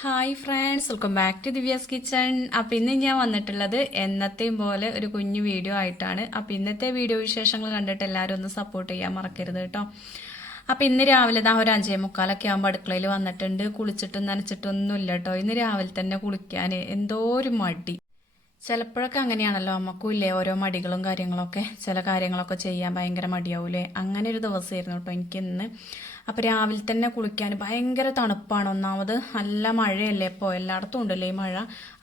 Hi friends welcome back to Divya's kitchen അപ്പം ഇന്ന് ഞാൻ വന്നിട്ടുള്ളത് എന്നത്തെയും പോലെ ഒരു കുഞ്ഞു വീഡിയോ ആയിട്ടാണ്. അപ്പം ഇന്നത്തെ വീഡിയോ വിശേഷങ്ങൾ കണ്ടിട്ട് എല്ലാവരും ഒന്ന് സപ്പോർട്ട് ചെയ്യാൻ മറക്കരുത് കേട്ടോ. അപ്പം ഇന്ന് രാവിലെ ദാ ഒരു അഞ്ചേ മുക്കാലൊക്കെ ആകുമ്പോൾ അടുക്കളയിൽ വന്നിട്ടുണ്ട്. കുളിച്ചിട്ടും നനച്ചിട്ടൊന്നും ഇല്ല കേട്ടോ. ഇന്ന് രാവിലെ തന്നെ കുളിക്കാൻ എന്തോ ഒരു മടി. ചിലപ്പോഴൊക്കെ അങ്ങനെയാണല്ലോ അമ്മക്കും ഇല്ലേ ഓരോ മടികളും കാര്യങ്ങളൊക്കെ ചില കാര്യങ്ങളൊക്കെ ചെയ്യാൻ ഭയങ്കര മടിയാവൂലേ? അങ്ങനെ ഒരു ദിവസമായിരുന്നു കേട്ടോ എനിക്ക് ഇന്ന്. അപ്പോൾ രാവിലെ തന്നെ കുളിക്കാൻ ഭയങ്കര തണുപ്പാണ്. ഒന്നാമത് നല്ല മഴയല്ലേ ഇപ്പോൾ എല്ലായിടത്തും ഉണ്ടല്ലേ ഈ മഴ?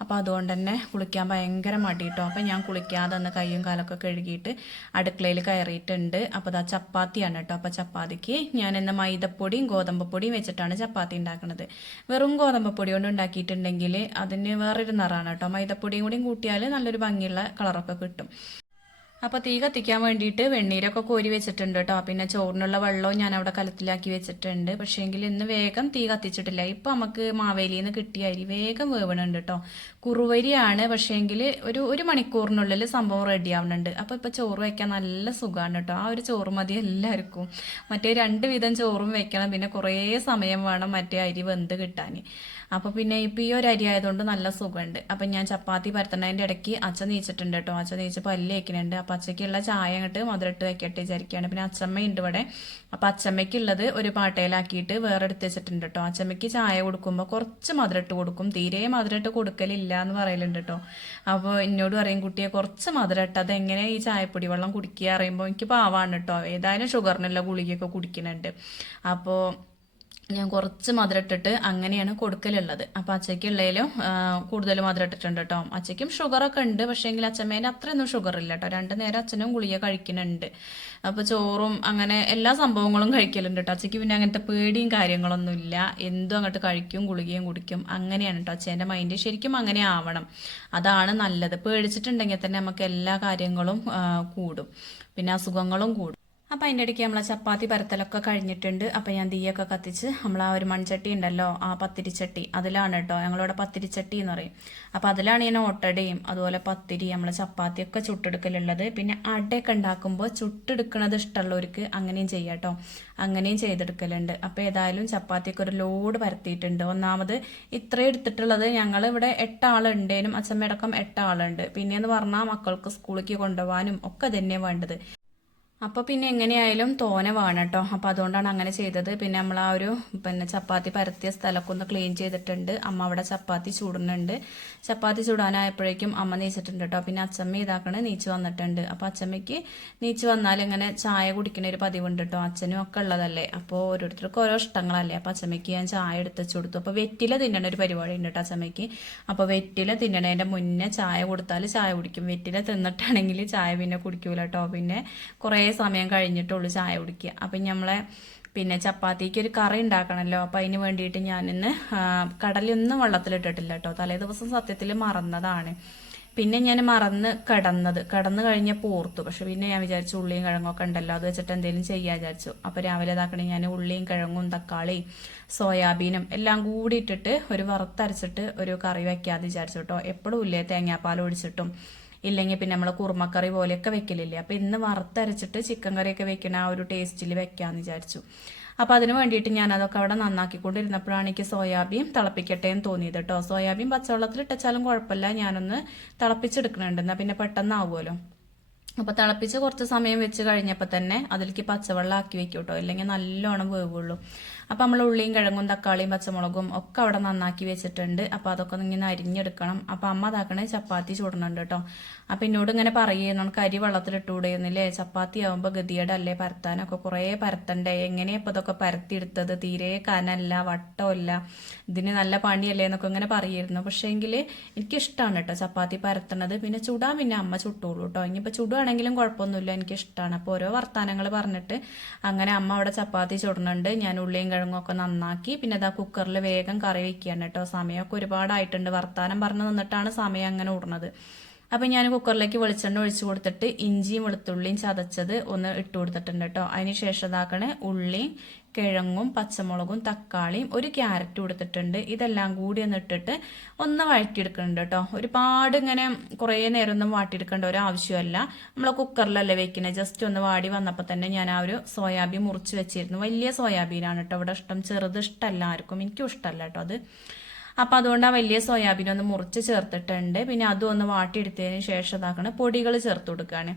അപ്പോൾ അതുകൊണ്ട് തന്നെ കുളിക്കാൻ ഭയങ്കര മടി കേട്ടോ. അപ്പോൾ ഞാൻ കുളിക്കാതെ ഒന്ന് കയ്യും കാലൊക്കെ കഴുകിയിട്ട് അടുക്കളയിൽ കയറിയിട്ടുണ്ട്. അപ്പോൾ അതാ ചപ്പാത്തിയാണ് കേട്ടോ. അപ്പോൾ ചപ്പാത്തിക്ക് ഞാൻ ഇന്ന് മൈദപ്പൊടിയും ഗോതമ്പ് പൊടിയും വെച്ചിട്ടാണ് ചപ്പാത്തി ഉണ്ടാക്കുന്നത്. വെറും ഗോതമ്പ് പൊടി കൊണ്ട് ഉണ്ടാക്കിയിട്ടുണ്ടെങ്കിൽ അതിന് വേറൊരു നിറമാണ് കേട്ടോ. മൈദപ്പൊടിയും കൂടിയും കൂട്ടിയാൽ നല്ലൊരു ഭംഗിയുള്ള കളറൊക്കെ കിട്ടും. അപ്പോൾ തീ കത്തിക്കാൻ വേണ്ടിയിട്ട് വെണ്ണീരൊക്കെ കോരി വെച്ചിട്ടുണ്ട് കേട്ടോ പിന്നെ ചോറിനുള്ള വെള്ളവും ഞാൻ അവിടെ കലത്തിലാക്കി വെച്ചിട്ടുണ്ട്. പക്ഷേ പക്ഷേങ്കിൽ ഇന്ന് വേഗം തീ കത്തിച്ചിട്ടില്ല. ഇപ്പം നമുക്ക് മാവേലിയിൽ നിന്ന് കിട്ടിയ അരി വേഗം വേവണുണ്ട് കേട്ടോ കുറുവരിയാണ്. പക്ഷേങ്കിൽ ഒരു ഒരു മണിക്കൂറിനുള്ളിൽ സംഭവം റെഡി ആവുന്നുണ്ട്. അപ്പോൾ ഇപ്പോൾ ചോറ് വയ്ക്കാൻ നല്ല സുഖമാണ് കേട്ടോ ആ ഒരു ചോറ് മതി എല്ലാവർക്കും മറ്റേ രണ്ട് വിധം ചോറും വെക്കണം. പിന്നെ കുറേ സമയം വേണം മറ്റേ അരി വെന്ത് കിട്ടാൻ അപ്പോൾ പിന്നെ ഇപ്പോൾ ഈ ഒരു അരി ആയതുകൊണ്ട് നല്ല സുഖമുണ്ട്. അപ്പം ഞാൻ ചപ്പാത്തി പരത്തണതിന്റെ ഇടയ്ക്ക് അച്ഛൻ നീച്ചിട്ടുണ്ട് കേട്ടോ. അച്ഛൻ നീച്ച് പല്ല് വയ്ക്കുന്നുണ്ട് അപ്പം അച്ഛയ്ക്കുള്ള ചായ അങ്ങോട്ട് മധുരട്ട് വെക്കട്ടെ വിചാരിക്കുകയാണ്. പിന്നെ അച്ഛമ്മയുണ്ട് ഇവിടെ അപ്പം അച്ഛമ്മയ്ക്കുള്ളത് ഒരു പാട്ടയിലാക്കിയിട്ട് വേറെ എടുത്ത് വെച്ചിട്ടുണ്ട് കേട്ടോ. അച്ഛമ്മയ്ക്ക് ചായ കൊടുക്കുമ്പോൾ കുറച്ച് മധുരട്ട് കൊടുക്കും. തീരെ മധുരട്ട് കൊടുക്കലില്ല എന്ന് പറയലുണ്ട് കേട്ടോ. അപ്പോൾ എന്നോട് പറയും കുട്ടിയെ കുറച്ച് മധുരട്ട് എങ്ങനെ ഈ ചായപ്പൊടി വെള്ളം കുടിക്കുക? അറിയുമ്പോൾ എനിക്ക് പാവാണ് കേട്ടോ. ഏതായാലും ഷുഗറിനുള്ള ഗുളികയൊക്കെ കുടിക്കുന്നുണ്ട്. അപ്പോൾ ഞാൻ കുറച്ച് മധുരം ഇട്ടിട്ട് അങ്ങനെയാണ് കൊടുക്കലുള്ളത്. അപ്പോൾ അച്ഛയ്ക്കുള്ളതിലും കൂടുതൽ മധുരം ഇട്ടിട്ടുണ്ട് കേട്ടോ അച്ചയ്ക്കും ഷുഗറൊക്കെ ഉണ്ട്. പക്ഷേ എങ്കിൽ അത്രയൊന്നും ഷുഗർ ഇല്ല കേട്ടോ രണ്ട് നേരം അച്ഛനും ഗുളിക കഴിക്കുന്നുണ്ട്. അപ്പോൾ ചോറും അങ്ങനെ എല്ലാ സംഭവങ്ങളും കഴിക്കലുണ്ട് കേട്ടോ അച്ചയ്ക്ക് പിന്നെ അങ്ങനത്തെ പേടിയും കാര്യങ്ങളൊന്നും ഇല്ല. എന്തും അങ്ങോട്ട് കഴിക്കും ഗുളികയും കുടിക്കും. അങ്ങനെയാണ് കേട്ടോ അച്ഛന്റെ മൈൻഡ് ശരിക്കും അങ്ങനെ ആവണം. അതാണ് നല്ലത്. പേടിച്ചിട്ടുണ്ടെങ്കിൽ തന്നെ നമുക്ക് എല്ലാ കാര്യങ്ങളും കൂടും. പിന്നെ അസുഖങ്ങളും കൂടും. അപ്പോൾ അതിന്റെ ഇടയ്ക്ക് നമ്മളെ ചപ്പാത്തി പരത്തലൊക്കെ കഴിഞ്ഞിട്ടുണ്ട്. അപ്പോൾ ഞാൻ തീയൊക്കെ കത്തിച്ച് നമ്മൾ ആ ഒരു മൺചട്ടി ഉണ്ടല്ലോ ആ പത്തിരിച്ചട്ടി അതിലാണ് കേട്ടോ ഞങ്ങളിവിടെ പത്തിരിച്ചട്ടി എന്ന് പറയും. അപ്പോൾ അതിലാണ് ഞാൻ ഓട്ടടയും അതുപോലെ പത്തിരി നമ്മളെ ചപ്പാത്തിയൊക്കെ ചുട്ടെടുക്കലുള്ളത്. പിന്നെ അടയൊക്കെ ഉണ്ടാക്കുമ്പോൾ ചുട്ടെടുക്കണത് ഇഷ്ടമുള്ളവർക്ക് അങ്ങനെയും ചെയ്യാം കേട്ടോ അങ്ങനെയും ചെയ്തെടുക്കലുണ്ട്. അപ്പോൾ ഏതായാലും ചപ്പാത്തിയൊക്കെ ഒരു ലോഡ് പരത്തിയിട്ടുണ്ട്. ഒന്നാമത് ഇത്രയും എടുത്തിട്ടുള്ളത് ഞങ്ങൾ ഇവിടെ എട്ടാളുണ്ടേനും അച്ഛമ്മയടക്കം എട്ടാളുണ്ട്. പിന്നെയെന്ന് പറഞ്ഞാൽ മക്കൾക്ക് സ്കൂളിലേക്ക് കൊണ്ടുപോകാനും ഒക്കെ തന്നെ വേണ്ടത്. അപ്പോൾ പിന്നെ എങ്ങനെയായാലും തോനെ വേണം കേട്ടോ അപ്പോൾ അതുകൊണ്ടാണ് അങ്ങനെ ചെയ്തത്. പിന്നെ നമ്മൾ ആ ഒരു പിന്നെ ചപ്പാത്തി പരത്തിയ സ്ഥലമൊക്കെ ഒന്ന് ക്ലീൻ ചെയ്തിട്ടുണ്ട്. അമ്മ അവിടെ ചപ്പാത്തി ചൂടുന്നുണ്ട്. ചപ്പാത്തി ചൂടാനായപ്പോഴേക്കും അമ്മ നീച്ചിട്ടുണ്ട് കേട്ടോ പിന്നെ അച്ചമ്മ ഇതാക്കണ നീച്ച് വന്നിട്ടുണ്ട്. അപ്പോൾ അച്ചമ്മയ്ക്ക് നീച്ച് വന്നാൽ ഇങ്ങനെ ചായ കുടിക്കുന്ന ഒരു പതിവുണ്ട് കേട്ടോ അച്ഛനും ഒക്കെ ഉള്ളതല്ലേ. അപ്പോൾ ഓരോരുത്തർക്കും ഓരോ ഇഷ്ടങ്ങളല്ലേ. അപ്പോൾ അച്ചമ്മയ്ക്ക് ഞാൻ ചായ എടുത്ത് കൊടുത്തു. അപ്പോൾ വെറ്റില തിന്നണ ഒരു പരിപാടി ഉണ്ട് കേട്ടോ അച്ചമ്മയ്ക്ക്. അപ്പോൾ വെറ്റില തിന്നണതിന്റെ മുന്നേ ചായ കൊടുത്താൽ ചായ കുടിക്കും. വെറ്റില തിന്നിട്ടാണെങ്കിൽ ചായ പിന്നെ കുടിക്കൂല കേട്ടോ പിന്നെ കുറേ സമയം കഴിഞ്ഞിട്ടുള്ളൂ ചായ കുടിക്കുക. അപ്പം നമ്മളെ പിന്നെ ചപ്പാത്തിക്ക് ഒരു കറി ഉണ്ടാക്കണമല്ലോ. അപ്പം അതിന് വേണ്ടിയിട്ട് ഞാനിന്ന് കടലൊന്നും വെള്ളത്തിലിട്ടിട്ടില്ല കേട്ടോ. തലേ ദിവസം സത്യത്തിൽ മറന്നതാണ്. പിന്നെ ഞാൻ മറന്ന് കിടന്നത്. കിടന്നു കഴിഞ്ഞപ്പോൾ ഓർത്തു പക്ഷെ പിന്നെ ഞാൻ വിചാരിച്ചു ഉള്ളിയും കിഴങ്ങൊക്കെ ഉണ്ടല്ലോ. അത് വെച്ചിട്ട് എന്തെങ്കിലും ചെയ്യാൻ വിചാരിച്ചു. അപ്പോൾ രാവിലെ ഇതാക്കണേ ഞാൻ ഉള്ളിയും കിഴങ്ങും തക്കാളിയും സോയാബീനും എല്ലാം കൂടി ഇട്ടിട്ട് ഒരു വറുത്തരച്ചിട്ട് ഒരു കറി വയ്ക്കാതെ വിചാരിച്ചു കേട്ടോ. എപ്പോഴും ഇല്ലേ തേങ്ങാപ്പാൽ ഒഴിച്ചിട്ടും. ഇല്ലെങ്കിൽ പിന്നെ നമ്മൾ കുറുമക്കറി പോലെയൊക്കെ വെക്കലില്ലേ? അപ്പോൾ ഇന്ന് വറുത്തരച്ചിട്ട് ചിക്കൻ കറിയൊക്കെ വെക്കണ ആ ഒരു ടേസ്റ്റിൽ വെക്കാമെന്ന് വിചാരിച്ചു. അപ്പോൾ അതിന് വേണ്ടിയിട്ട് ഞാൻ അതൊക്കെ അവിടെ നന്നാക്കിക്കൊണ്ടിരുന്നപ്പോഴാണ് എനിക്ക് സോയാബീൻ തിളപ്പിക്കട്ടെ എന്ന് തോന്നിയത് കേട്ടോ സോയാബീൻ പച്ചവെള്ളത്തിൽ ഇട്ടച്ചാലും കുഴപ്പമില്ല. ഞാനൊന്ന് തിളപ്പിച്ചെടുക്കണുണ്ട്. എന്നാൽ പിന്നെ പെട്ടെന്നാവുമല്ലോ. അപ്പോൾ തിളപ്പിച്ച് കുറച്ച് സമയം വെച്ച് കഴിഞ്ഞപ്പോൾ തന്നെ അതിലേക്ക് പച്ചവെള്ളം ആക്കി വെക്കും കേട്ടോ ഇല്ലെങ്കിൽ നല്ലോണം വേവുള്ളൂ. അപ്പോൾ നമ്മൾ ഉള്ളിയും കിഴങ്ങും തക്കാളിയും പച്ചമുളകും ഒക്കെ അവിടെ നന്നാക്കി വെച്ചിട്ടുണ്ട്. അപ്പോൾ അതൊക്കെ ഇങ്ങനെ അരിഞ്ഞെടുക്കണം. അപ്പോൾ അമ്മ അതാക്കണേ ചപ്പാത്തി ചൂടണുണ്ട് കേട്ടോ. അപ്പോൾ എന്നോട് ഇങ്ങനെ പറയുന്നു നമുക്ക് അരി വെള്ളത്തിലിട്ടുകൂടെയെന്നില്ലേ ചപ്പാത്തി ആകുമ്പോൾ ഗതിയുടെ പരത്താനൊക്കെ കുറേ പരത്തണ്ടേ? എങ്ങനെയാണ് ഇപ്പോൾ ഇതൊക്കെ പരത്തിയെടുത്തത്? തീരെ കനല്ല വട്ടമല്ല ഇതിന് നല്ല പണിയല്ലേ? എന്നൊക്കെ ഇങ്ങനെ പറയുമായിരുന്നു. പക്ഷേ എങ്കിൽ എനിക്കിഷ്ടമാണ് കേട്ടോ ചപ്പാത്തി പരത്തണത്. പിന്നെ ചുടാൻ പിന്നെ അമ്മ ചുട്ടോളൂ കേട്ടോ. ഇനിയിപ്പോൾ ചുടുവാണെങ്കിലും കുഴപ്പമൊന്നുമില്ല. എനിക്കിഷ്ടമാണ് അപ്പോൾ ഓരോ വർത്തമാനങ്ങൾ പറഞ്ഞിട്ട് അങ്ങനെ അമ്മ അവിടെ ചപ്പാത്തി ചുടുന്നുണ്ട് ഞാൻ ഉള്ളിയും കിഴങ്ങൊക്കെ നന്നാക്കി പിന്നെ അതാ കുക്കറിൽ വേഗം കറി വയ്ക്കുകയാണ് കേട്ടോ സമയമൊക്കെ ഒരുപാടായിട്ടുണ്ട് വർത്താനം പറഞ്ഞു നിന്നിട്ടാണ് സമയം അങ്ങനെ ഓടുന്നത് അപ്പം ഞാൻ കുക്കറിലേക്ക് വെളിച്ചെണ്ണ ഒഴിച്ച് കൊടുത്തിട്ട് ഇഞ്ചിയും വെളുത്തുള്ളിയും ചതച്ചത് ഒന്ന് ഇട്ട് കൊടുത്തിട്ടുണ്ട് കേട്ടോ അതിന് ശേഷം ഇതാക്കണേ ഉള്ളിയും കിഴങ്ങും പച്ചമുളകും തക്കാളിയും ഒരു ക്യാരറ്റ് കൊടുത്തിട്ടുണ്ട്. ഇതെല്ലാം കൂടി ഒന്ന് ഇട്ടിട്ട് ഒന്ന് വഴറ്റിയെടുക്കുന്നുണ്ട് കേട്ടോ. ഒരുപാട് ഇങ്ങനെ കുറേ നേരം ഒന്നും വാട്ടിയെടുക്കേണ്ട ഒരു ആവശ്യമല്ല. നമ്മൾ കുക്കറിലല്ലേ വെക്കുന്നത് ജസ്റ്റ് ഒന്ന് വാടി വന്നപ്പോൾ തന്നെ ഞാൻ ആ ഒരു സോയാബീൻ മുറിച്ച് വെച്ചിരുന്നു. വലിയ സോയാബീനാണ് കേട്ടോ. ഇവിടെ ഇഷ്ടം. ചെറുത് ഇഷ്ടമല്ല ആർക്കും. എനിക്കും ഇഷ്ടമല്ല കേട്ടോ അത്. അപ്പം അതുകൊണ്ട് ആ വലിയ സോയാബീൻ ഒന്ന് മുറിച്ച് ചേർത്തിട്ടുണ്ട്. പിന്നെ അതും ഒന്ന് വാട്ടിയെടുത്തതിന് ശേഷം ഇതാക്കണ പൊടികൾ ചേർത്ത് കൊടുക്കുകയാണ്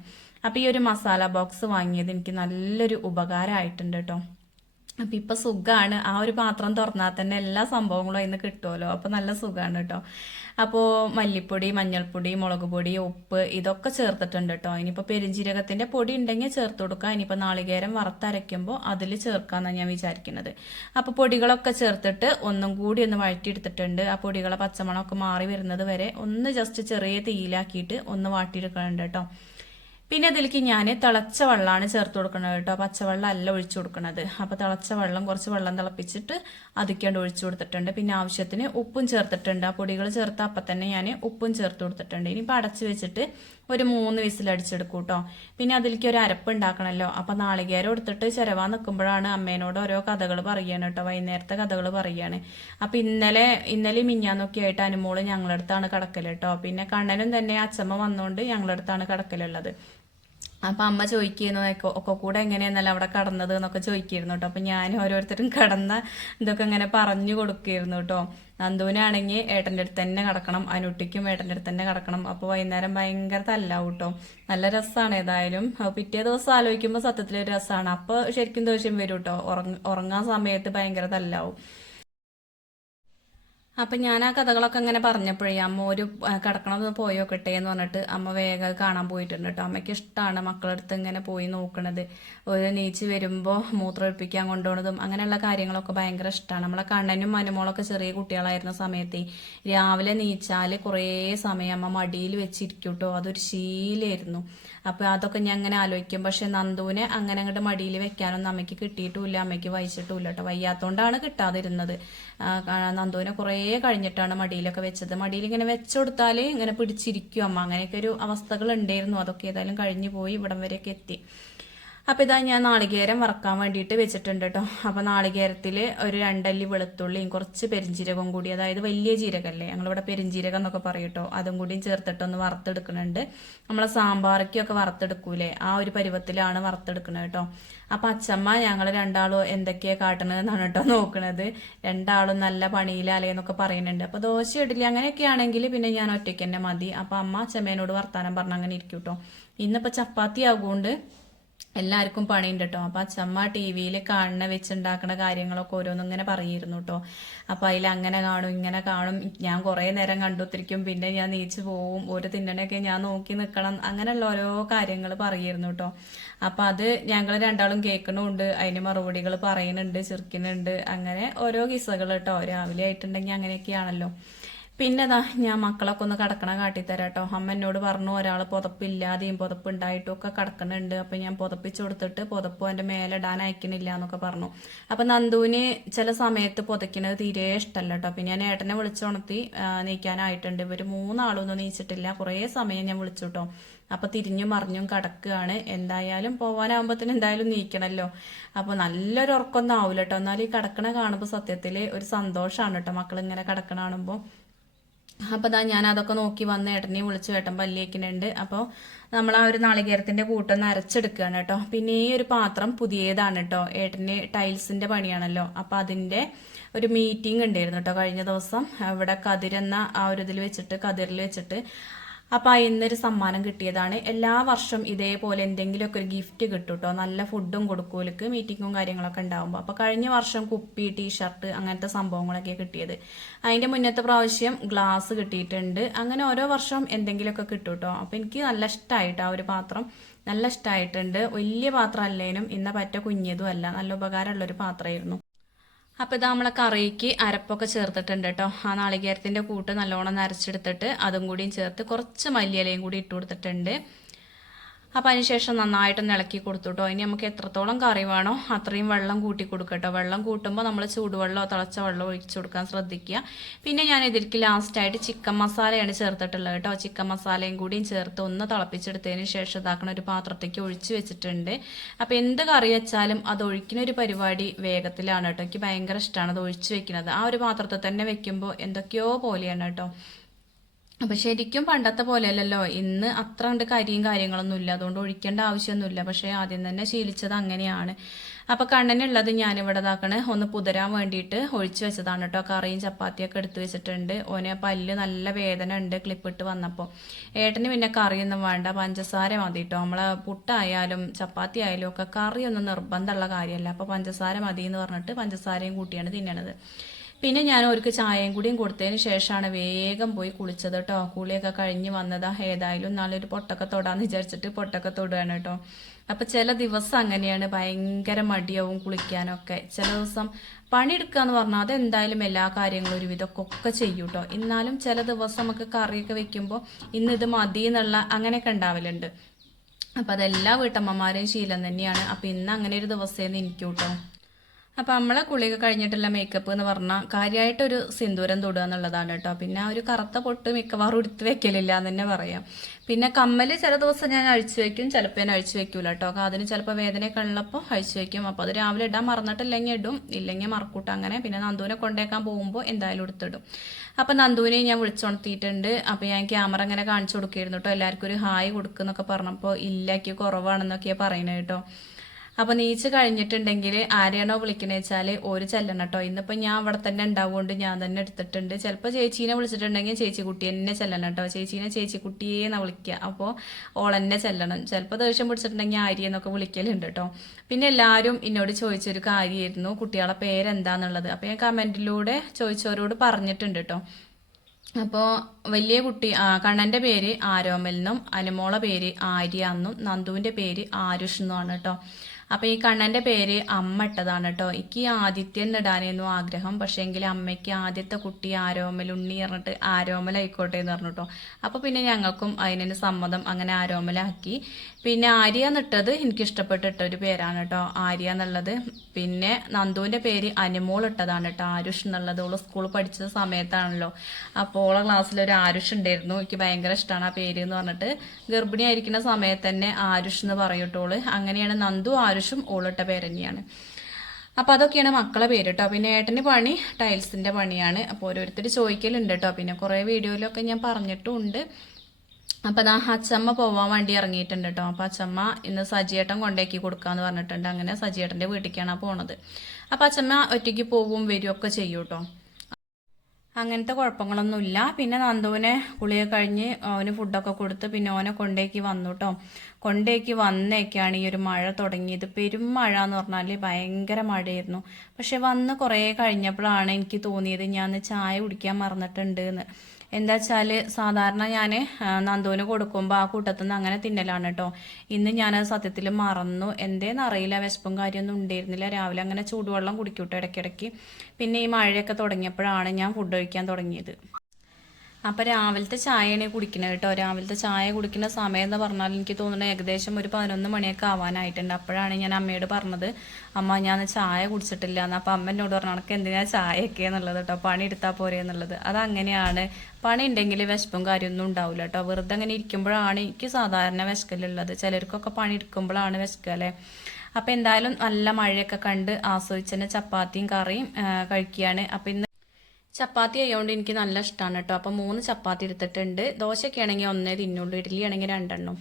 അപ്പോൾ ഈ ഒരു മസാല ബോക്സ് വാങ്ങിയത് എനിക്ക് നല്ലൊരു ഉപകാരമായിട്ടുണ്ട് കേട്ടോ. അപ്പം ഇപ്പം സുഖമാണ് ആ ഒരു പാത്രം തുറന്നാൽ തന്നെ എല്ലാ സംഭവങ്ങളും അതിന് കിട്ടുമല്ലോ അപ്പോൾ നല്ല സുഖമാണ് കേട്ടോ അപ്പോൾ മല്ലിപ്പൊടി മഞ്ഞൾപ്പൊടി മുളക് പൊടി ഉപ്പ് ഇതൊക്കെ ചേർത്തിട്ടുണ്ട് കേട്ടോ ഇനിയിപ്പോൾ പെരിഞ്ജീരകത്തിന്റെ പൊടി ഉണ്ടെങ്കിൽ ചേർത്ത് കൊടുക്കുക ഇനിയിപ്പോൾ നാളികേരം വറുത്തരയ്ക്കുമ്പോൾ അതിൽ ചേർക്കാമെന്നാണ് ഞാൻ വിചാരിക്കുന്നത്. അപ്പോൾ പൊടികളൊക്കെ ചേർത്തിട്ട് ഒന്നും കൂടി ഒന്ന് വഴറ്റിയെടുത്തിട്ടുണ്ട്. ആ പൊടികളെ പച്ചമണമൊക്കെ മാറി വരുന്നത് വരെ ഒന്ന് ജസ്റ്റ് ചെറിയ തീയിലാക്കിയിട്ട് ഒന്ന് വാട്ടിയെടുക്കണം കേട്ടോ പിന്നെ അതിലേക്ക് ഞാൻ തിളച്ച വെള്ളമാണ് ചേർത്ത് കൊടുക്കുന്നത് കേട്ടോ. പച്ചവെള്ളം അല്ല ഒഴിച്ചു കൊടുക്കുന്നത് അപ്പോൾ തിളച്ച വെള്ളം കുറച്ച് വെള്ളം തിളപ്പിച്ചിട്ട് അതിക്കാണ്ട് ഒഴിച്ചു കൊടുത്തിട്ടുണ്ട്. പിന്നെ ആവശ്യത്തിന് ഉപ്പും ചേർത്തിട്ടുണ്ട്. ആ പൊടികൾ ചേർത്ത് അപ്പം തന്നെ ഞാൻ ഉപ്പും ചേർത്ത് കൊടുത്തിട്ടുണ്ട്. ഇനിയിപ്പോൾ അടച്ചു വെച്ചിട്ട് ഒരു മൂന്ന് വിസിൽ അടിച്ചെടുക്കും കേട്ടോ പിന്നെ അതിലേക്ക് ഒരു അരപ്പ് ഉണ്ടാക്കണല്ലോ. അപ്പോൾ നാളികേരം എടുത്തിട്ട് ചിരവാൻ നിൽക്കുമ്പോഴാണ് അമ്മേനോട് ഓരോ കഥകൾ പറയുകയാണ് കേട്ടോ വൈകുന്നേരത്തെ കഥകൾ പറയുകയാണ് അപ്പോൾ ഇന്നലെ ഇന്നലെ മിഞ്ഞാന്നൊക്കെ ആയിട്ട് അനുമോൾ ഞങ്ങളടുത്താണ് കിടക്കൽ കേട്ടോ പിന്നെ കണ്ണനും തന്നെ അച്ഛമ്മ വന്നുകൊണ്ട് ഞങ്ങളടുത്താണ് കിടക്കലുള്ളത്. അപ്പൊ അമ്മ ചോദിക്കുന്നു ഒക്കെ കൂടെ എങ്ങനെയാന്നല്ല അവിടെ കടന്നത്? എന്നൊക്കെ ചോദിക്കായിരുന്നു കേട്ടോ. അപ്പൊ ഞാൻ ഓരോരുത്തരും കടന്ന ഇതൊക്കെ ഇങ്ങനെ പറഞ്ഞു കൊടുക്കുകയായിരുന്നു കേട്ടോ. നന്ദുവിനാണെങ്കിൽ ഏട്ടന്റെ അടുത്ത് തന്നെ കിടക്കണം അനുട്ടിക്കും ഏട്ടന്റെ അടുത്ത് തന്നെ കിടക്കണം. അപ്പോൾ വൈകുന്നേരം ഭയങ്കര തല്ലാവും കേട്ടോ. നല്ല രസമാണ് ഏതായാലും. പിറ്റേ ദിവസം ആലോചിക്കുമ്പോൾ സത്യത്തിൽ ഒരു രസമാണ്. അപ്പോൾ ശരിക്കും ദേഷ്യം വരും കേട്ടോ. ഉറങ്ങാൻ സമയത്ത് ഭയങ്കര തല്ലാവും. അപ്പം ഞാൻ ആ കഥകളൊക്കെ അങ്ങനെ പറഞ്ഞപ്പോഴേ അമ്മ ഒരു കിടക്കണത് പോയോക്കട്ടെ എന്ന് പറഞ്ഞിട്ട് അമ്മ വേഗം കാണാൻ പോയിട്ടുണ്ട് കേട്ടോ. അമ്മയ്ക്ക് ഇഷ്ടമാണ് മക്കളടുത്ത് ഇങ്ങനെ പോയി നോക്കണത്. ഒരു നീച്ച് വരുമ്പോൾ മൂത്രമൊഴിപ്പിക്കാൻ കൊണ്ടുപോകണതും അങ്ങനെയുള്ള കാര്യങ്ങളൊക്കെ ഭയങ്കര ഇഷ്ടമാണ് നമ്മളെ കണ്ണനും മനുമോളൊക്കെ ചെറിയ കുട്ടികളായിരുന്ന സമയത്ത് രാവിലെ നീച്ചാൽ കുറേ സമയം അമ്മ മടിയിൽ വെച്ചിരിക്കും കേട്ടോ. അതൊരു ശീലമായിരുന്നു അപ്പോൾ അതൊക്കെ ഞാൻ അങ്ങനെ ആലോചിക്കും. പക്ഷെ നന്ദുവിനെ അങ്ങനെ അങ്ങോട്ട് മടിയിൽ വെക്കാനൊന്നും അമ്മയ്ക്ക് കിട്ടിയിട്ടുമില്ല. അമ്മയ്ക്ക് വഹിച്ചിട്ടുമില്ല കേട്ടോ. വയ്യാത്തോണ്ടാണ് കിട്ടാതിരുന്നത്. നന്ദുവിനെ കുറേ കഴിഞ്ഞിട്ടാണ് മടിയിലൊക്കെ വെച്ചത്. മടിയിൽ ഇങ്ങനെ വെച്ചുകൊടുത്താൽ ഇങ്ങനെ പിടിച്ചിരിക്കും അമ്മ. അങ്ങനെയൊക്കെ ഒരു അവസ്ഥകൾ ഉണ്ടായിരുന്നു അതൊക്കെ ഏതായാലും കഴിഞ്ഞു പോയി ഇവിടം വരെയൊക്കെ എത്തി. അപ്പോൾ ഇതാ ഞാൻ നാളികേരം വറക്കാൻ വേണ്ടിയിട്ട് വെച്ചിട്ടുണ്ട് കേട്ടോ. അപ്പോൾ നാളികേരത്തിൽ ഒരു രണ്ടല്ലി വെളുത്തുള്ളിയും കുറച്ച് പെരിഞ്ജീരകം കൂടി അതായത് വലിയ ജീരകല്ലേ ഞങ്ങളിവിടെ പെരിഞ്ജീരകം എന്നൊക്കെ പറയും അതും കൂടിയും ചേർത്തിട്ടൊന്ന് വറുത്തെടുക്കുന്നുണ്ട്. നമ്മളെ സാമ്പാറയ്ക്കൊക്കെ വറുത്തെടുക്കൂലേ ആ ഒരു പരുവത്തിലാണ് വറുത്തെടുക്കുന്നത് കേട്ടോ. അപ്പൊ അച്ഛമ്മ ഞങ്ങൾ രണ്ടാളും എന്തൊക്കെയാണ് കാട്ടണതെന്നാണ് കേട്ടോ നോക്കണത്. രണ്ടാളും നല്ല പണിയിലല്ലേ എന്നൊക്കെ പറയുന്നുണ്ട്. അപ്പോൾ ദോശ ഇടില്ല അങ്ങനെയൊക്കെ ആണെങ്കിൽ പിന്നെ ഞാൻ ഒറ്റയ്ക്ക് തന്നെ മതി. അപ്പൊ അമ്മ അച്ഛമ്മേനോട് വർത്താനം പറഞ്ഞ് അങ്ങനെ ഇരിക്കും കേട്ടോ. ഇന്നിപ്പോൾ ചപ്പാത്തി ആകുകൊണ്ട് എല്ലാവർക്കും പണിയുണ്ട് കേട്ടോ. അപ്പം അച്ഛമ്മ ടി വിയിൽ കാണുന്ന വെച്ചുണ്ടാക്കുന്ന കാര്യങ്ങളൊക്കെ ഓരോന്നും ഇങ്ങനെ പറയുന്നു കേട്ടോ. അപ്പം അതിൽ അങ്ങനെ കാണും ഇങ്ങനെ കാണും. ഞാൻ കുറേ നേരം കണ്ടുത്തിരിക്കും. പിന്നെ ഞാൻ നീച്ചു പോവും. ഒരു തിന്നണയൊക്കെ ഞാൻ നോക്കി നിൽക്കണം അങ്ങനെയുള്ള ഓരോ കാര്യങ്ങൾ പറയുന്നു കേട്ടോ. അപ്പം അത് ഞങ്ങൾ രണ്ടാളും കേൾക്കണമുണ്ട്. അതിന് മറുപടികൾ പറയുന്നുണ്ട് ചിരിക്കുന്നുണ്ട്. അങ്ങനെ ഓരോ കിസ്സകൾ കേട്ടോ. രാവിലെ ആയിട്ടുണ്ടെങ്കിൽ അങ്ങനെയൊക്കെയാണല്ലോ. പിന്നെ ദാ ഞാൻ മക്കളൊക്കെ ഒന്ന് കിടക്കണ കാട്ടിത്തരാം കേട്ടോ അമ്മ എന്നോട് പറഞ്ഞു ഒരാൾ പുതപ്പില്ലാതെയും പുതപ്പ് ഉണ്ടായിട്ടും ഒക്കെ കിടക്കുന്നുണ്ട് അപ്പം ഞാൻ പുതപ്പിച്ചു കൊടുത്തിട്ട് പുതപ്പ് എന്റെ ഇടാൻ അയക്കണില്ല എന്നൊക്കെ പറഞ്ഞു. അപ്പം നന്ദുവിന് ചില സമയത്ത് പുതയ്ക്കുന്നത് തീരെ ഇഷ്ടമല്ല കേട്ടോ. പിന്നെ ഞാൻ ഏട്ടനെ വിളിച്ചുണർത്തി നീക്കാനായിട്ടുണ്ട്. ഇവർ മൂന്നാളൊന്നും നീച്ചിട്ടില്ല. കുറേ സമയം ഞാൻ വിളിച്ചു കേട്ടോ അപ്പോൾ തിരിഞ്ഞും മറിഞ്ഞും കിടക്കുകയാണ്. എന്തായാലും പോകാനാകുമ്പോഴത്തേന് എന്തായാലും നീക്കണല്ലോ. അപ്പോൾ നല്ലൊരു ഉറക്കൊന്നും ആവില്ല കേട്ടോ എന്നാൽ ഈ കിടക്കണ കാണുമ്പോൾ സത്യത്തിൽ ഒരു സന്തോഷമാണ് കേട്ടോ മക്കൾ ഇങ്ങനെ കിടക്കണ കാണുമ്പോൾ അപ്പോൾ ഇതാ ഞാൻ അതൊക്കെ നോക്കി വന്ന് ഏട്ടനെ വിളിച്ച്. വേട്ടൻ പല്ലിയേക്കുന്നുണ്ട്. അപ്പോൾ നമ്മൾ ആ ഒരു നാളികേരത്തിന്റെ കൂട്ടൊന്ന് അരച്ചെടുക്കുകയാണ് കേട്ടോ. പിന്നെ ഈ ഒരു പാത്രം പുതിയതാണ് കേട്ടോ. ഏട്ടന് ടൈൽസിന്റെ പണിയാണല്ലോ. അപ്പോൾ അതിന്റെ ഒരു മീറ്റിംഗ് ഉണ്ടായിരുന്നു കേട്ടോ കഴിഞ്ഞ ദിവസം. ഇവിടെ കതിരെന്ന ആ ഒരു ഇതിൽ വെച്ചിട്ട് കതിരിൽ വെച്ചിട്ട് അപ്പോൾ ഇന്നൊരു സമ്മാനം കിട്ടിയതാണ്. എല്ലാ വർഷവും ഇതേപോലെ എന്തെങ്കിലുമൊക്കെ ഒരു ഗിഫ്റ്റ് കിട്ടും കേട്ടോ നല്ല ഫുഡും കൊടുക്കൂലക്ക് മീറ്റിങ്ങും കാര്യങ്ങളൊക്കെ ഉണ്ടാകുമ്പോൾ അപ്പോൾ കഴിഞ്ഞ വർഷം കുപ്പി ടീഷർട്ട് അങ്ങനത്തെ സംഭവങ്ങളൊക്കെ കിട്ടിയത്. അതിന്റെ മുന്നത്തെ പ്രാവശ്യം ഗ്ലാസ് കിട്ടിയിട്ടുണ്ട്. അങ്ങനെ ഓരോ വർഷം എന്തെങ്കിലുമൊക്കെ കിട്ടും കേട്ടോ അപ്പോൾ എനിക്ക് നല്ല ഇഷ്ടമായിട്ട് ആ ഒരു പാത്രം നല്ല ഇഷ്ടമായിട്ടുണ്ട് വലിയ പാത്രം അല്ലേനും ഇന്ന പറ്റ കുഞ്ഞതും അല്ല. നല്ല ഉപകാരമുള്ളൊരു പാത്രമായിരുന്നു. അപ്പോൾ ഇത് നമ്മളെ കറിക്ക് അരപ്പൊക്കെ ചേർത്തിട്ടുണ്ട് കേട്ടോ. ആ നാളികേരത്തിന്റെ കൂട്ട് നല്ലോണം നരച്ചെടുത്തിട്ട് അതും കൂടിയും ചേർത്ത് കുറച്ച് മല്ലിയിലയും കൂടി ഇട്ട് കൊടുത്തിട്ടുണ്ട്. അപ്പോൾ അതിനുശേഷം നന്നായിട്ടൊന്ന് ഇളക്കി കൊടുത്തു കേട്ടോ ഇനി നമുക്ക് എത്രത്തോളം കറി വേണോ അത്രയും വെള്ളം കൂട്ടി കൊടുക്കട്ടോ വെള്ളം കൂട്ടുമ്പോൾ നമ്മൾ ചൂടുവെള്ളമോ തിളച്ച വെള്ളമോ ഒഴിച്ചു കൊടുക്കാൻ ശ്രദ്ധിക്കുക. പിന്നെ ഞാൻ ഇതിലേക്ക് ലാസ്റ്റായിട്ട് ചിക്കൻ മസാലയാണ് ചേർത്തിട്ടുള്ളത് കേട്ടോ ചിക്കൻ മസാലയും കൂടിയും ചേർത്ത് ഒന്ന് തിളപ്പിച്ചെടുത്തതിന് ശേഷം ഇതാക്കണ ഒരു പാത്രത്തേക്ക് ഒഴിച്ചു വെച്ചിട്ടുണ്ട്. അപ്പോൾ എന്ത് കറി വെച്ചാലും അത് ഒഴിക്കുന്ന ഒരു പരിപാടി വേഗത്തിലാണ് കേട്ടോ എനിക്ക് ഭയങ്കര ഇഷ്ടമാണ് അത് ഒഴിച്ചു വെക്കുന്നത്. ആ ഒരു പാത്രത്തിൽ തന്നെ വെക്കുമ്പോൾ എന്തൊക്കെയോ പോലെയാണ് കേട്ടോ അപ്പം ശരിക്കും പണ്ടത്തെ പോലെയല്ലല്ലോ. ഇന്ന് അത്ര കണ്ട് കരിയും കാര്യങ്ങളൊന്നും ഇല്ല. അതുകൊണ്ട് ഒഴിക്കേണ്ട ആവശ്യമൊന്നുമില്ല. പക്ഷേ ആദ്യം തന്നെ ശീലിച്ചത് അങ്ങനെയാണ്. അപ്പോൾ കണ്ണനുള്ളത് ഞാനിവിടെ ഇതാക്കണേ. ഒന്ന് പുതരാൻ വേണ്ടിയിട്ട് ഒഴിച്ചു വെച്ചതാണ് കേട്ടോ. കറിയും ചപ്പാത്തിയൊക്കെ എടുത്തു വെച്ചിട്ടുണ്ട്. ഓനെ പല്ല് നല്ല വേദന ഉണ്ട് ക്ലിപ്പിട്ട് വന്നപ്പോൾ ഏട്ടന് പിന്നെ കറിയൊന്നും വേണ്ട. പഞ്ചസാര മതി കേട്ടോ. നമ്മളെ പുട്ടായാലും ചപ്പാത്തി ആയാലും ഒക്കെ കറിയൊന്നും നിർബന്ധമുള്ള കാര്യമല്ല. അപ്പോൾ പഞ്ചസാര മതി എന്ന് പറഞ്ഞിട്ട് പഞ്ചസാരയും കൂട്ടിയാണ് തിന്നണത്. പിന്നെ ഞാൻ അവർക്ക് ചായയും കൂടിയും കൊടുത്തതിന് ശേഷമാണ് വേഗം പോയി കുളിച്ചത് കേട്ടോ. കുളിയൊക്കെ കഴിഞ്ഞ് വന്നതാ. ഏതായാലും നല്ലൊരു പൊട്ടൊക്കെ തൊടാന്ന് വിചാരിച്ചിട്ട് പൊട്ടൊക്കെ തൊടുകയാണ് കേട്ടോ. അപ്പൊ ചില ദിവസം അങ്ങനെയാണ് ഭയങ്കര മടിയാവും കുളിക്കാനൊക്കെ. ചില ദിവസം പണിയെടുക്കുക എന്ന് പറഞ്ഞാൽ അതെന്തായാലും എല്ലാ കാര്യങ്ങളും ഒരു വിധമൊക്കെ ഒക്കെ ചെയ്യും കേട്ടോ. എന്നാലും ചില ദിവസം നമുക്ക് കറിയൊക്കെ വെക്കുമ്പോൾ ഇന്ന് ഇത് മതി എന്നുള്ള അങ്ങനെയൊക്കെ ഉണ്ടാവലുണ്ട്. അപ്പം അതെല്ലാ വീട്ടമ്മമാരെയും ശീലം തന്നെയാണ്. അപ്പം ഇന്ന് അങ്ങനെ ഒരു ദിവസമേന്ന് എനിക്ക് കേട്ടോ അപ്പം നമ്മളെ കുളിക കഴിഞ്ഞിട്ടുള്ള മേക്കപ്പ് എന്ന് പറഞ്ഞാൽ കാര്യമായിട്ടൊരു സിന്ദൂരം തൊടുക എന്നുള്ളതാണ് കേട്ടോ. പിന്നെ ഒരു കറുത്ത പൊട്ട് മിക്കവാറും എടുത്ത് വെക്കലില്ല എന്ന് തന്നെ പറയാം. പിന്നെ കമ്മൽ ചില ദിവസം ഞാൻ അഴിച്ചു വെക്കും ചിലപ്പോൾ ഞാൻ അഴിച്ചു വെക്കൂല കേട്ടോ. അതിന് ചിലപ്പോൾ വേദനയൊക്കെ ഉള്ളപ്പോൾ അഴിച്ചു വെക്കും. അപ്പോൾ അത് രാവിലെ ഇടാൻ മറന്നിട്ടില്ലെങ്കിൽ ഇടും. ഇല്ലെങ്കിൽ മറക്കൂട്ട അങ്ങനെ. പിന്നെ നന്ദുവിനെ കൊണ്ടേക്കാൻ പോകുമ്പോൾ എന്തായാലും എടുത്തിടും അപ്പോൾ നന്ദുവിനെ ഞാൻ വിളിച്ചുണർത്തിയിട്ടുണ്ട്. അപ്പോൾ ഞാൻ ക്യാമറ ഇങ്ങനെ കാണിച്ചു കൊടുക്കുകയായിരുന്നു കേട്ടോ. എല്ലാവർക്കും ഒരു ഹായ് കൊടുക്കുന്നൊക്കെ പറഞ്ഞപ്പോൾ ഇല്ലാക്കി കുറവാണെന്നൊക്കെയാണ് പറയുന്നത് കേട്ടോ. അപ്പൊ നീച്ച് കഴിഞ്ഞിട്ടുണ്ടെങ്കിൽ ആരെയാണോ വിളിക്കണേ വെച്ചാൽ ഒരു ചെല്ലണം കേട്ടോ ഇന്നിപ്പോ ഞാൻ അവിടെ തന്നെ ഉണ്ടാവുകൊണ്ട് ഞാൻ തന്നെ എടുത്തിട്ടുണ്ട്. ചിലപ്പോൾ ചേച്ചീനെ വിളിച്ചിട്ടുണ്ടെങ്കിൽ ചേച്ചി കുട്ടി എന്നെ ചെല്ലണം കേട്ടോ ചേച്ചീനെ ചേച്ചി കുട്ടിയെ കുട്ടിയെന്നാ വിളിക്കുക അപ്പോൾ ഓളെന്നെ ചെല്ലണം. ചിലപ്പോൾ ദേഷ്യം പിടിച്ചിട്ടുണ്ടെങ്കിൽ ആര്യന്നൊക്കെ വിളിക്കലുണ്ട് കേട്ടോ പിന്നെ എല്ലാവരും എന്നോട് ചോദിച്ചൊരു കാര്യമായിരുന്നു കുട്ടികളെ പേരെന്താന്നുള്ളത്. അപ്പോൾ ഞാൻ കമന്റിലൂടെ ചോദിച്ചവരോട് പറഞ്ഞിട്ടുണ്ട് കേട്ടോ അപ്പോൾ വലിയ കുട്ടി കണ്ണന്റെ പേര് ആരോമൽ അനുമോളെ പേര് ആര്യ എന്നും നന്ദുവിന്റെ പേര് ആരുഷ് എന്നുമാണ് കേട്ടോ അപ്പോൾ ഈ കണ്ണന്റെ പേര് അമ്മ ഇട്ടതാണ് കേട്ടോ എനിക്ക് ആദിത്യൻ ഇടാനായിരുന്നു ആഗ്രഹം. പക്ഷേ എങ്കിൽ അമ്മയ്ക്ക് ആദ്യത്തെ കുട്ടി ആരോമൽ ഉണ്ണി പറഞ്ഞിട്ട് ആരോമൽ ആയിക്കോട്ടെ എന്ന് പറഞ്ഞു കേട്ടോ അപ്പോൾ പിന്നെ ഞങ്ങൾക്കും അതിന് സമ്മതം അങ്ങനെ ആരോമലാക്കി. പിന്നെ ആര്യ എന്നിട്ടത് എനിക്ക് ഇഷ്ടപ്പെട്ടിട്ട ഒരു പേരാണ് കേട്ടോ ആര്യ എന്നുള്ളത്. പിന്നെ നന്ദുവിന്റെ പേര് അനുമോൾ ഇട്ടതാണ് കേട്ടോ ആരുഷ് എന്നുള്ളത്. ഓൾ സ്കൂളിൽ പഠിച്ച സമയത്താണല്ലോ. അപ്പോൾ ഓളെ ക്ലാസ്സിൽ ഒരു ആരുഷ് ഉണ്ടായിരുന്നു. എനിക്ക് ഭയങ്കര ഇഷ്ടമാണ് ആ പേര് എന്ന് പറഞ്ഞിട്ട്. ഗർഭിണി ആയിരിക്കുന്ന സമയത്ത് തന്നെ ആരുഷ് എന്ന് പറയൂട്ടോൾ അങ്ങനെയാണ് നന്ദു ആരുഷും ഓളിട്ട പേര് തന്നെയാണ് അപ്പം അതൊക്കെയാണ് മക്കളെ പേര് കേട്ടോ പിന്നെ ഏട്ടന് പണി ടൈൽസിന്റെ പണിയാണ്. അപ്പോൾ ഓരോരുത്തർ ചോദിക്കലുണ്ട് കേട്ടോ പിന്നെ കുറേ വീഡിയോയിലൊക്കെ ഞാൻ പറഞ്ഞിട്ടുണ്ട്. അപ്പം അതാ അച്ചമ്മ പോവാൻ വേണ്ടി ഇറങ്ങിയിട്ടുണ്ട് കേട്ടോ അപ്പം അച്ചമ്മ ഇന്ന് സജിയേട്ടൻ കൊണ്ടാക്കി കൊടുക്കാമെന്ന് പറഞ്ഞിട്ടുണ്ട്. അങ്ങനെ സജിയേട്ടന്റെ വീട്ടിലേക്കാണ് പോണത്. അപ്പം അച്ചമ്മ ഒറ്റയ്ക്ക് പോവും വരികയൊക്കെ ചെയ്യും കേട്ടോ അങ്ങനത്തെ കുഴപ്പങ്ങളൊന്നുമില്ല. പിന്നെ നന്ദുവിനെ കുളിയൊക്കെ കഴിഞ്ഞ് അവന് ഫുഡൊക്കെ കൊടുത്ത് പിന്നെ ഓനെ കൊണ്ടേക്ക് വന്നു കേട്ടോ കൊണ്ടേക്ക് വന്നേക്കാണ് ഈ ഒരു മഴ തുടങ്ങിയത്. പെരും മഴ എന്ന് പറഞ്ഞാൽ ഭയങ്കര മഴയായിരുന്നു. പക്ഷെ വന്ന് കുറേ കഴിഞ്ഞപ്പോഴാണ് എനിക്ക് തോന്നിയത് ഞാൻ ചായ കുടിക്കാൻ മറന്നിട്ടുണ്ട് എന്ന്. എന്താ വെച്ചാൽ സാധാരണ ഞാൻ നന്ദുവിന് കൊടുക്കുമ്പോൾ ആ കൂട്ടത്തുനിന്ന് അങ്ങനെ തിന്നലാണ് കേട്ടോ ഇന്ന് ഞാൻ സത്യത്തിൽ മറന്നു. എന്തേന്ന് അറിയില്ല. വിശപ്പും കാര്യമൊന്നും ഉണ്ടായിരുന്നില്ല. രാവിലെ അങ്ങനെ ചൂടുവെള്ളം കുടിക്കൂട്ടോ ഇടയ്ക്കിടയ്ക്ക്. പിന്നെ ഈ മഴയൊക്കെ തുടങ്ങിയപ്പോഴാണ് ഞാൻ ഫുഡ് കഴിക്കാൻ തുടങ്ങിയത്. അപ്പോൾ രാവിലത്തെ ചായയാണ് കുടിക്കുന്നത് കേട്ടോ. രാവിലത്തെ ചായ കുടിക്കുന്ന സമയം എന്ന് പറഞ്ഞാൽ എനിക്ക് തോന്നുന്നത് ഏകദേശം ഒരു പതിനൊന്ന് മണിയൊക്കെ ആവാനായിട്ടുണ്ട്. അപ്പോഴാണ് ഞാൻ അമ്മയോട് പറഞ്ഞത് അമ്മ ഞാൻ ചായ കുടിച്ചിട്ടില്ല. എന്ന് അപ്പോൾ അമ്മ എന്നോട് പറഞ്ഞു എനിക്ക് എന്തിനാ ചായയൊക്കെ എന്നുള്ളത് കേട്ടോ. പണി എടുത്താൽ പോരെ എന്നുള്ളത്. അത് അങ്ങനെയാണ് പണി ഉണ്ടെങ്കിൽ വിശപ്പും കാര്യമൊന്നും ഉണ്ടാവില്ല കേട്ടോ. വെറുതെ അങ്ങനെ ഇരിക്കുമ്പോഴാണ് എനിക്ക് സാധാരണ വിശക്കലുള്ളത്. ചിലർക്കൊക്കെ പണി എടുക്കുമ്പോഴാണ് വിശക്കല്ലേ അപ്പം എന്തായാലും നല്ല മഴയൊക്കെ കണ്ട് ആസ്വദിച്ചതിന് ചപ്പാത്തിയും കറിയും കഴിക്കുകയാണ്. അപ്പം ഇന്ന് ചപ്പാത്തി ആയതുകൊണ്ട് എനിക്ക് നല്ല ഇഷ്ടമാണ് കേട്ടോ അപ്പം മൂന്ന് ചപ്പാത്തി എടുത്തിട്ടുണ്ട്. ദോശയൊക്കെ ആണെങ്കിൽ ഒന്നേ തിന്നുള്ളൂ. ഇഡ്ഡലി ആണെങ്കിൽ രണ്ടെണ്ണം.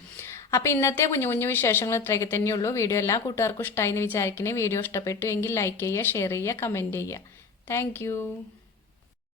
അപ്പം ഇന്നത്തെ കുഞ്ഞു കുഞ്ഞു വിശേഷങ്ങൾ ഇത്രയൊക്കെ തന്നെയുള്ളൂ. വീഡിയോ എല്ലാ കൂട്ടുകാർക്കും ഇഷ്ടമായി എന്ന് വിചാരിക്കണേ. വീഡിയോ ഇഷ്ടപ്പെട്ടു എങ്കിൽ ലൈക്ക് ചെയ്യുക ഷെയർ ചെയ്യുക കമന്റ് ചെയ്യുക. താങ്ക്